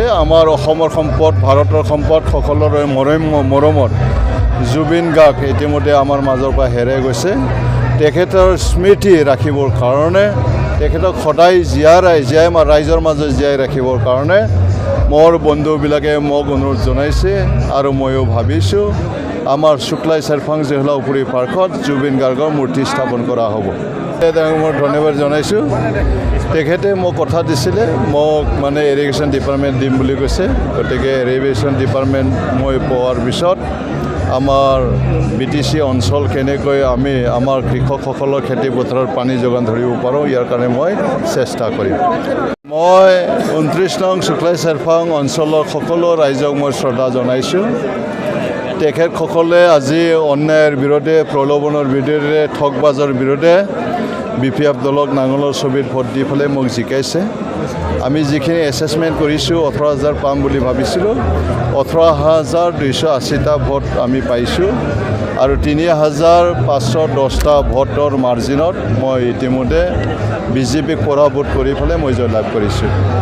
আমাৰ অসমৰ সম্পদ ভাৰতৰ সম্পদ সকলোৰে মৰমত জুবিন গাৰ্গ ইতিমধ্যে আমাৰ মাজৰ পৰা হেৰাই গৈছে তেখেতৰ স্মৃতি ৰাখিবৰ কাৰণে তেখেতক সদায় জীয়াই ৰাইজৰ মাজত জীয়াই ৰাখিবৰ কাৰণে মোৰ বন্ধুবিলাকে মোক অনুৰোধ জনাইছে আৰু ময়ো ভাবিছোঁ আমাৰ শুক্লাই চেৰফাং জেহলাউপুৰী পাৰ্কত জুবিন গাৰ্গৰ মূৰ্তি স্থাপন কৰা হ'ব মই ধন্যবাদ জনাইছোঁ তেখেতে মোক কথা দিছিলে মোক মানে ইৰিগেশ্যন ডিপাৰ্টমেণ্ট দিম বুলি কৈছে গতিকে ইৰিগেশ্যন ডিপাৰ্টমেণ্ট মই পোৱাৰ পিছত আমাৰ BTC অঞ্চল কেনেকৈ আমি আমাৰ কৃষকসকলৰ খেতি পথাৰত পানী যোগান ধৰিব পাৰোঁ ইয়াৰ কাৰণে মই চেষ্টা কৰিম মই 29 নং শুক্লাই চেৰফাং অঞ্চলৰ সকলো ৰাইজক মই শ্ৰদ্ধা জনাইছোঁ তেখেতসকলে আজি অন্যায়ৰ বিৰুদ্ধে প্ৰলোভনৰ বিৰুদ্ধে ঠগবাজৰ বিৰুদ্ধে BPF দলক নাঙলৰ ছবিত ভোট দি পেলাই মোক জিকাইছে আমি যিখিনি এছেছমেণ্ট কৰিছোঁ 18,000 পাম বুলি ভাবিছিলোঁ 18,280টা ভোট আমি পাইছোঁ আৰু 3,510টা ভোটৰ মাৰ্জিনত মই ইতিমধ্যে BJPক পৰাভূত কৰি পেলাই মই জয়লাভ কৰিছোঁ